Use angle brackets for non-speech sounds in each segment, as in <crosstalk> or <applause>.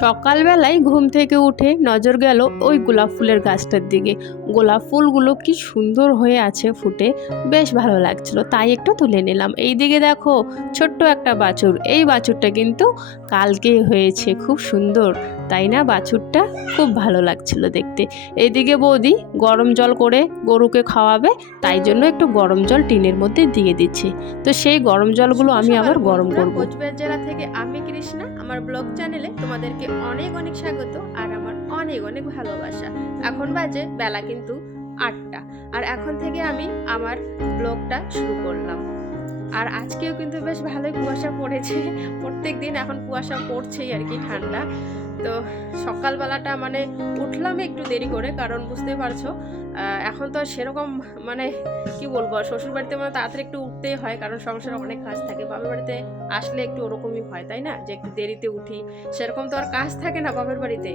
সকালবেলায় ঘুম থেকে উঠে নজর গেল ওই গোলাপ ফুলের গাছটার দিকে। গোলাপ ফুলগুলো কি সুন্দর হয়ে আছে ফুটে। বেশ ভালো লাগছিল, তাই একটু তুলে নিলাম। এই দিকে দেখো, ছোট্ট একটা বাছুর। এই বাছুরটা কিন্তু কালকে হয়েছে, খুব সুন্দর। তাই না? বাছুরটা? খুব ভালো লাগছিল দেখতে। এইদিকে বৌদি গরম জল করে গরুকে খাওয়াবে তাই জন্য একটু গরম জল টিনের মধ্যে দিয়ে দিচ্ছে। তো সেই গরম জলগুলো আমি আবার গরম করব। কোচবিহার জেলা থেকে আমি কৃষ্ণা। আমার ব্লগ চ্যানেলে তোমাদেরকে অনেক অনেক স্বাগত আর আমার অনেক অনেক ভালোবাসা। এখন বাজে বেলা কিন্তু আটটা। আর এখন থেকে আমি আমার ব্লগটা শুরু করলাম। আর আজকেও কিন্তু বেশ ভালোই কুয়াশা পড়েছে। প্রত্যেক দিন এখন কুয়াশা পড়ছেই আর কি ঠান্ডা। তো সকালবেলাটা মানে উঠলাম একটু দেরি করে, কারণ বুঝতে পারছ এখন তো সেরকম মানে কি বলব শ্বশুর বাড়িতে মানে তাড়াতাড়ি একটু উঠতেই হয়, কারণ সংসারে অনেক কাজ থাকে। বাবার বাড়িতে আসলে একটু ওরকমই হয়, তাই না? যে একটু দেরিতে উঠি, সেরকম তো আর কাজ থাকে না বাবার বাড়িতে।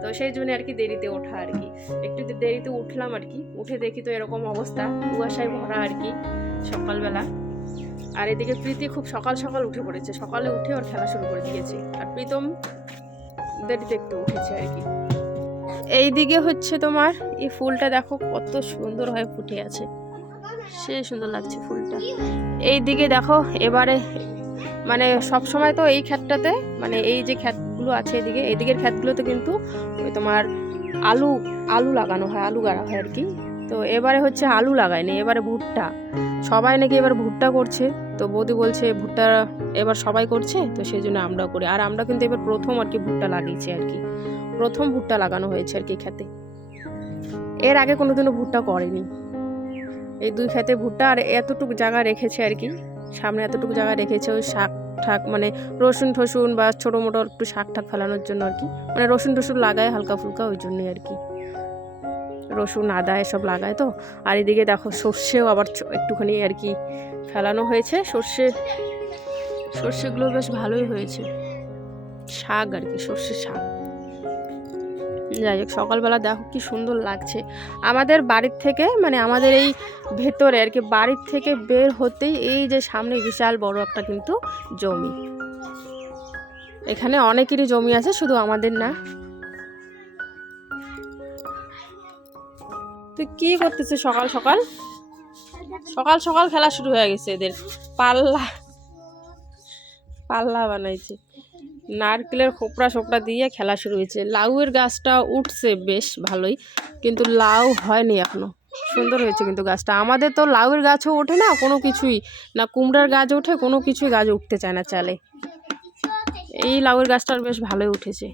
তো সেই জন্য আর কি দেরিতে ওঠা আর কি। একটু দেরিতে উঠলাম আর কি, উঠে দেখি তো এরকম অবস্থা, কুয়াশায় ভরা আর কি সকালবেলা। আর এদিকে প্রীতি খুব সকাল সকাল উঠে পড়েছে, সকালে উঠে ওর খেলা শুরু করে দিয়েছে। আর প্রীতম দেরিতে দেখতে উঠেছে আর কি। এইদিকে হচ্ছে তোমার, এই ফুলটা দেখো কত সুন্দর হয়ে ফুটে আছে। সে সুন্দর লাগছে ফুলটা। এই দিকে দেখো, এবারে মানে সব সময় তো এই ক্ষেতটাতে মানে এই যে ক্ষেতগুলো আছে এদিকে, এদিকের ক্ষেতগুলোতে কিন্তু তোমার আলু আলু লাগানো হয়, আলু গাড়া হয় আর কি। তো এবারে হচ্ছে আলু লাগায়নি এবারে ভুট্টা। সবাই নাকি এবার ভুট্টা করছে। তো বৌদি বলছে, ভুট্টা এবার সবাই করছে? তো সেই জন্য আমরাও করি। আর আমরা কিন্তু এবার প্রথম আর কি ভুট্টা লাগিয়েছি আর কি। প্রথম ভুট্টা লাগানো হয়েছে আর কি খেতে। এর আগে কোনোদিনও ভুট্টা করেনি। এই দুই খেতে ভুট্টা আর এতটুকু জায়গা রেখেছে আর কি। সামনে এতটুকু জায়গা রেখেছে ওই শাক ঠাক মানে রসুন টসুন বা ছোটো মোটো একটু শাক ঠাক ফেলানোর জন্য আর কি। মানে রসুন টসুন লাগায় হালকা ফুলকা ওই জন্যই আর কি। রসুন, আদা এসব লাগায় তো। আর এদিকে দেখো সর্ষেও আবার একটুখানি আর কি ফেলানো হয়েছে। সর্ষে, সর্ষেগুলো বেশ ভালোই হয়েছে। শাক আর কি সর্ষে শাক। যাই হোক, সকালবেলা দেখো কি সুন্দর লাগছে। আমাদের বাড়ির থেকে মানে আমাদের এই ভেতরে আর কি, বাড়ির থেকে বের হতেই এই যে সামনে বিশাল বড় একটা কিন্তু জমি। এখানে অনেকেরই জমি আছে, শুধু আমাদের না। তুই কি করতেছিস সকাল সকাল? সকাল সকাল খেলা শুরু হয়ে গেছে এদের। পাল্লা পাল্লা বানাইছে। নারকেলের খোপড়া সোপড়া দিয়ে খেলা শুরু হয়েছে। লাউয়ের গাছটা উঠছে বেশ ভালোই, কিন্তু লাউ হয়নি এখনও। সুন্দর হয়েছে কিন্তু গাছটা। আমাদের তো লাউয়ের গাছও ওঠে না, কোনো কিছুই না, কুমড়ার গাছ ওঠে, কোনো কিছুই গাছ উঠতে চায় না চালে। এই লাউয়ের গাছটার বেশ ভালোই উঠেছে।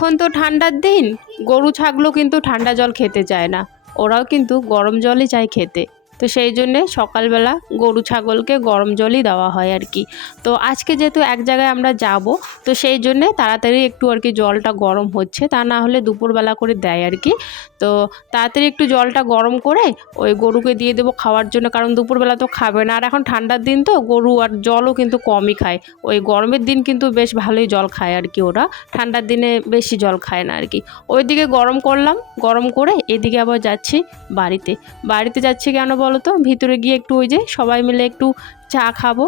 এখন তো ঠান্ডার দিন। গরু ছাগলও কিন্তু ঠান্ডা জল খেতে চায় না। ওরাও কিন্তু গরম জলই চায় খেতে। তো সেই জন্যে সকালবেলা গরু, ছাগলকে গরম জলই দেওয়া হয় আর কি। তো আজকে যেহেতু এক জায়গায় আমরা যাব, তো সেই জন্যে তাড়াতাড়ি একটু আর কি জলটা গরম হচ্ছে, তা না হলে দুপুরবেলা করে দেয় আর কি। তো তাড়াতাড়ি একটু জলটা গরম করে ওই গরুকে দিয়ে দেবো খাওয়ার জন্য, কারণ দুপুরবেলা তো খাবে না। আর এখন ঠান্ডার দিন তো, গরু আর জলও কিন্তু কমই খায়। ওই গরমের দিন কিন্তু বেশ ভালোই জল খায় আর কি ওরা। ঠান্ডার দিনে বেশি জল খায় না আর কি। ওইদিকে গরম করলাম, গরম করে এদিকে আবার যাচ্ছি বাড়িতে। বাড়িতে যাচ্ছি কেন বলো? তো ভিতরে গিয়ে একটু ওই যে সবাই মিলে একটু চা খাব।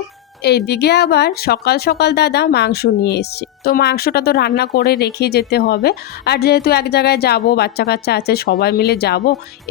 এইদিকে আবার সকাল সকাল দাদা মাংস নিয়ে এসছে। তো মাংসটা তো রান্না করে রেখে যেতে হবে। আর যেহেতু এক জায়গায় যাব বাচ্চা কাচ্চা আছে, সবাই মিলে যাব,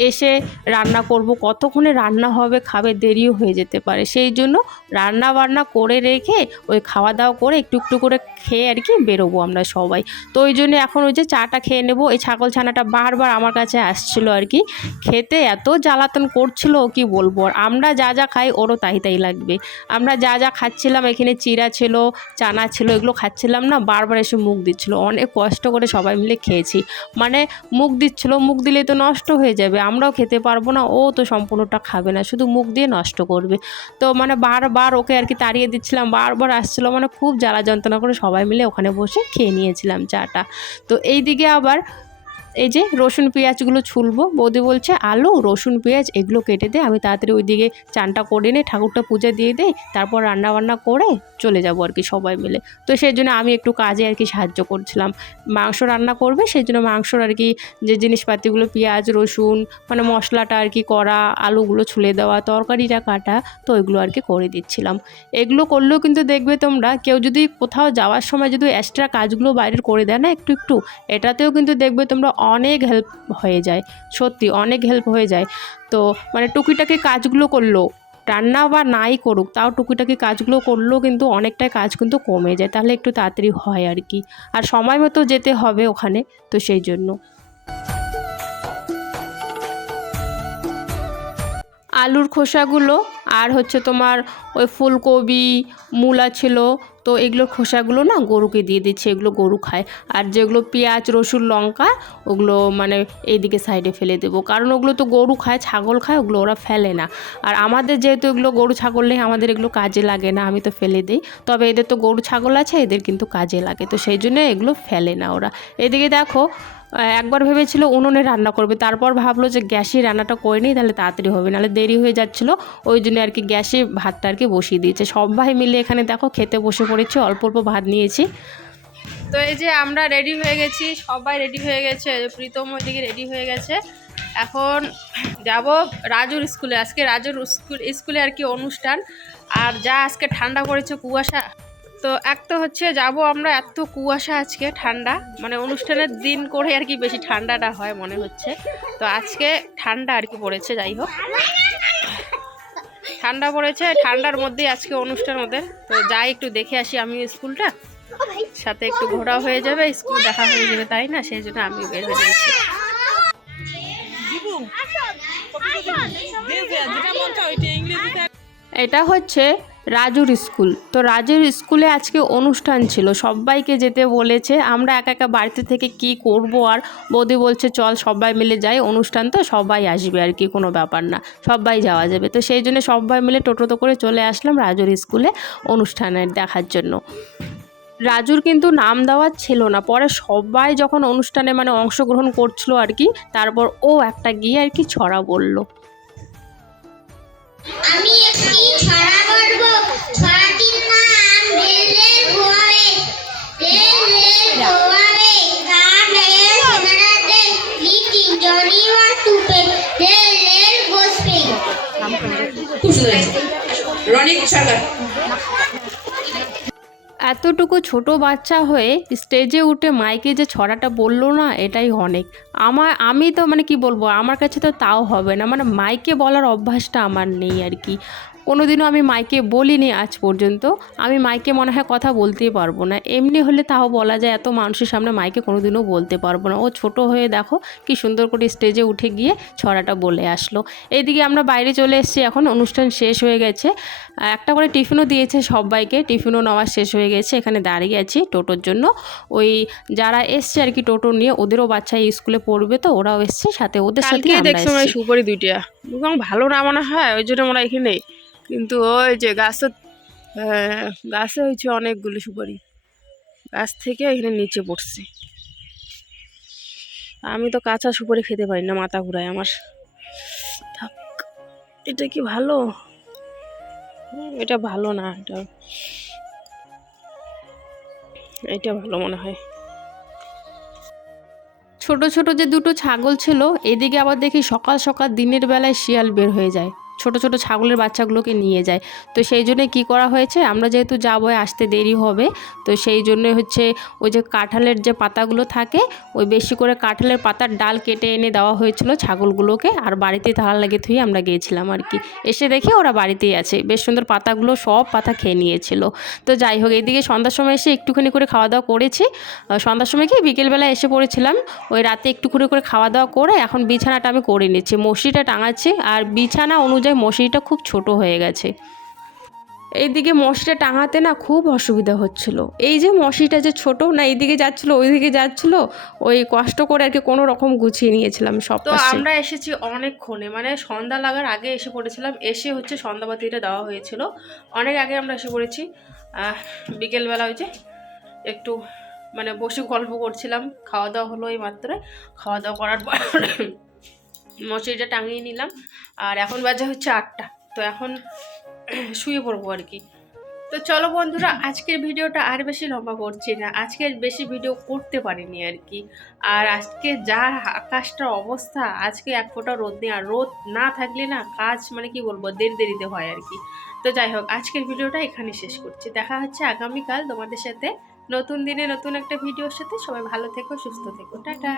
এসে রান্না করব। কতক্ষণে রান্না হবে, খাবে দেরিও হয়ে যেতে পারে। সেই জন্য রান্না বান্না করে রেখে ওই খাওয়া দাওয়া করে একটু একটু করে খেয়ে আর কি বেরোবো আমরা সবাই। তো ওই জন্য এখন ওই যে চাটা খেয়ে নেব। এই ছাগল ছানাটা বারবার আমার কাছে আসছিল আর কি। খেতে এত জ্বালাতন করছিল কি বলব? আর আমরা যা যা খাই ওরও তাই তাই লাগবে। আমরা যা যা খাচ্ছিলাম, এখানে চিরা ছিল, চানা ছিল, এগুলো খাচ্ছিলাম না। বারবার এসে মুখ দিচ্ছিল। অনেক কষ্ট করে সবাই মিলে খেয়েছি। মানে মুখ দিচ্ছিল, মুখ দিলে তো নষ্ট হয়ে যাবে, আমরাও খেতে পারব না, ও তো সম্পূর্ণটা খাবে না, শুধু মুখ দিয়ে নষ্ট করবে। তো মানে বারবার ওকে আর কি তাড়িয়ে দিচ্ছিলাম, বারবার আসছিল মানে খুব জ্বালা যন্ত্রণা করে সবাই মিলে ওখানে বসে খেয়ে নিয়েছিলাম চাটা। তো এই দিকে আবার এই যে রসুন পেঁয়াজগুলো ছুলবো, বৌদি বলছে, আলু, রসুন পেঁয়াজ, এগুলো কেটে দে, আমি তাড়াতাড়ি ওইদিকে চানটা করে নিই ঠাকুরটা পূজা দিয়ে দেই তারপর রান্না বান্না করে চলে যাব আর কি সবাই মিলে। তো সেই জন্য আমি একটু কাজে আর কি সাহায্য করছিলাম। মাংস রান্না করবে, সেই জন্য মাংসর আর কি যে জিনিসপাতিগুলো, পেঁয়াজ, রসুন মানে মশলাটা আর কি করা আলুগুলো ছুলে দেওয়া, তরকারিটা কাটা, তো ওইগুলো আর কি করে দিচ্ছিলাম। এগুলো করলেও কিন্তু দেখবে তোমরা, কেউ যদি কোথাও যাওয়ার সময় যদি এক্সট্রা কাজগুলো বাইরের করে দেয় না একটু একটু, এটাতেও কিন্তু দেখবে তোমরা অনেক হেল্প হয়ে যায়, সত্যি অনেক হেল্প হয়ে যায়। তো মানে টুকিটাকি কাজগুলো করল রান্না বা নাই করুক, তাও টুকিটাকি কাজগুলো করলেও কিন্তু অনেকটাই কাজ কিন্তু কমে যায়, তাহলে একটু তাড়াতাড়ি হয় আর কি। আর সময় মতো যেতে হবে ওখানে, তো সেই জন্য। আলুর খোসাগুলো, আর হচ্ছে তোমার ওই ফুলকপি, মূলা ছিল তো এগুলোর খোসাগুলো না গরুকে দিয়ে দিচ্ছে, এগুলো গরু খায়। আর যেগুলো পেঁয়াজ, রসুন, লঙ্কা, ওগুলো মানে এইদিকে সাইডে ফেলে দেবো। কারণ ওগুলো তো গরু খায়, ছাগল খায়, ওগুলো ওরা ফেলে না। আর আমাদের যেহেতু এগুলো গরু, ছাগল নেই, আমাদের এগুলো কাজে লাগে না, আমি তো ফেলে দিই। তবে এদের তো গরু, ছাগল আছে, এদের কিন্তু কাজে লাগে। তো সেই জন্য এগুলো ফেলে না ওরা। এদিকে দেখো একবার ভেবেছিল উনুনে রান্না করবে, তারপর ভাবলো যে গ্যাসে রান্নাটা করে নিই, তাহলে তাড়াতাড়ি হবে, নাহলে দেরি হয়ে যাচ্ছিল, ওই জন্য আর কি গ্যাসে ভাতটা আর কি বসিয়ে দিয়েছে। সবাই মিলে এখানে দেখো খেতে বসে পড়েছি, অল্প অল্প ভাত নিয়েছি। তো এই যে আমরা রেডি হয়ে গেছি, সবাই রেডি হয়ে গেছে প্রীতম ওইদিকে রেডি হয়ে গেছে। এখন যাব রাজুর স্কুলে, আজকে রাজুর স্কুল, স্কুলে আর কি অনুষ্ঠান। আর যা আজকে ঠান্ডা পড়েছে কুয়াশা। তো এক তো হচ্ছে যাব আমরা এত কুয়াশা আজকে ঠান্ডা। মানে অনুষ্ঠানের দিন করে আর কি বেশি ঠান্ডাটা হয় মনে হচ্ছে। তো আজকে ঠান্ডা আর কি পড়েছে যাই হোক। ঠান্ডা পড়েছে ঠান্ডার মধ্যেই আজকে অনুষ্ঠান ওদের। তো যাই একটু দেখে আসি আমি স্কুলটা। সাথে একটু ঘোরা হয়ে যাবে স্কুল দেখা হয়ে যাবে তাই না? সেই জন্য আমি বের হয়ে যাচ্ছি। এটা হচ্ছে রাজুর স্কুল। তো রাজুর স্কুলে আজকে অনুষ্ঠান ছিল। সবাইকে যেতে বলেছে, আমরা একা একা বাড়িতে থেকে কি করব আর? বৌদি বলছে, চল সবাই মিলে যাই, অনুষ্ঠান তো সবাই আসবে আর কি, কোনো ব্যাপার না, সবাই যাওয়া যাবে। তো সেই জন্য সবাই মিলে টোটোতে করে চলে আসলাম রাজুর স্কুলে অনুষ্ঠানের দেখার জন্য। রাজুর কিন্তু নাম দেওয়া ছিল না। পরে সবাই যখন অনুষ্ঠানে মানে অংশগ্রহণ করছিল আর কি, তারপর ও একটা গিয়ে আর কি ছড়া বলল। এতটুকু ছোট বাচ্চা হয়ে স্টেজে উঠে মাইকে যে ছড়াটা বলল না, এটাই অনেক। আমার, আমি তো মানে কি বলব, আমার কাছে তো তাও হবে না। মানে মাইকে বলার অভ্যাসটা আমার নেই আর কি। কোনোদিনও আমি মাইকে বলিনি আজ পর্যন্ত। আমি মাইকে মনে হয় কথা বলতেই পারব না। এমনি হলে তাও বলা যায় এত মানুষের সামনে মাইকে কোনোদিনও বলতে পারব না। ও ছোট হয়ে দেখো কি সুন্দর করে স্টেজে উঠে গিয়ে ছড়াটা বলে আসলো। এইদিকে আমরা বাইরে চলে এসেছি এখন অনুষ্ঠান শেষ হয়ে গেছে। একটা করে টিফিনও দিয়েছে সবাইকে টিফিনও নেওয়া শেষ হয়ে গেছে। এখানে দাঁড়িয়ে আছি টোটোর জন্য। ওই যারা এসছে আর কি টোটো নিয়ে ওদেরও বাচ্চা স্কুলে পড়বে তো ওরাও এসছে সাথে ওদের সাথে দেখছি সুপারি দুইটা। ভালো না মনে হয় ওই জন্য আমরা এখানে কিন্তু ওই যে গাছে হ্যাঁ, গাছে হয়েছে অনেকগুলো সুপারি। গাছ থেকে এখানে নিচে পড়ছে। আমি তো কাঁচা সুপারি খেতে পারি না মাথা ঘুরায় আমার। থাক এটা কি ভালো? এটা ভালো না এটা এটা ভালো মনে হয়। ছোট ছোট যে দুটো ছাগল ছিল এদিকে আবার দেখি সকাল সকাল দিনের বেলায় শিয়াল বের হয়ে যায়। ছোট ছোট ছাগলের বাচ্চাগুলোকে নিয়ে যায়। তো সেই জন্য কি করা হয়েছে? আমরা যেহেতু যাব আসতে দেরি হবে, তো সেই জন্য হচ্ছে ওই যে কাঁঠালের যে পাতাগুলো থাকে, ওই বেশি করে কাঁঠালের পাতার ডাল কেটে এনে দেওয়া হয়েছিল ছাগলগুলোকে, আর বাড়িতে তালা লাগিয়ে থুয়ে আমরা গিয়েছিলাম আর কি। এসে দেখি ওরা বাড়িতেই আছে। বেশ সুন্দর পাতাগুলো, সব পাতা খেয়ে নিয়েছিল। তো যাই হোক, এদিকে সন্ধ্যার সময় এসে একটুখানি করে খাওয়া দাওয়া করেছি। সন্ধ্যার সময় কি বিকেলবেলা এসে পড়েছিলাম, ওই রাতে একটু করে খাওয়া দাওয়া করে, এখন বিছানাটা আমি করে নিচ্ছি। মশিটা টাঙাচ্ছি, আর বিছানা অনুযায়ী মশিটা খুব ছোট হয়ে গেছে। এইদিকে মশিটা টাঙাতে না খুব অসুবিধা হচ্ছিল। এই যে মশিটা যে ছোট না এইদিকে যাচ্ছিল ওইদিকে যাচ্ছিল ওই কষ্ট করে আর কি কোনো রকম গুছিয়ে নিয়েছিলাম সব তো আমরা এসেছি অনেকক্ষণে মানে সন্ধ্যা লাগার আগে এসে পড়েছিলাম এসে হচ্ছে সন্ধ্যাবাতিটা দেওয়া হয়েছিল। অনেক আগে আমরা এসে পড়েছি। বিকেলবেলা হয়েছে একটু মানে বসে গল্প করছিলাম খাওয়া দাওয়া হলো এই মাত্র। খাওয়া দাওয়া করার পর মশারিটা টাঙিয়ে নিলাম। আর এখন বাজে হচ্ছে আটটা। তো এখন <clears throat> শুয়ে পড়ব আর কি। তো চলো বন্ধুরা <clears throat> আজকের ভিডিওটা আর বেশি লম্বা করছি না। আজকের বেশি ভিডিও করতে পারিনি আর কি। আর আজকে যা আকাশটার অবস্থা আজকে এক ফোঁটা রোদ নেই। আর রোদ না থাকলে না কাজ মানে কি বলব দেরি দেরিতে হয় আর কি। তো যাই হোক আজকের ভিডিওটা এখানে শেষ করছি। দেখা হচ্ছে আগামীকাল তোমাদের সাথে নতুন দিনে নতুন একটা ভিডিওর সাথে। সবাই ভালো থেকো সুস্থ থেকো। টাটা।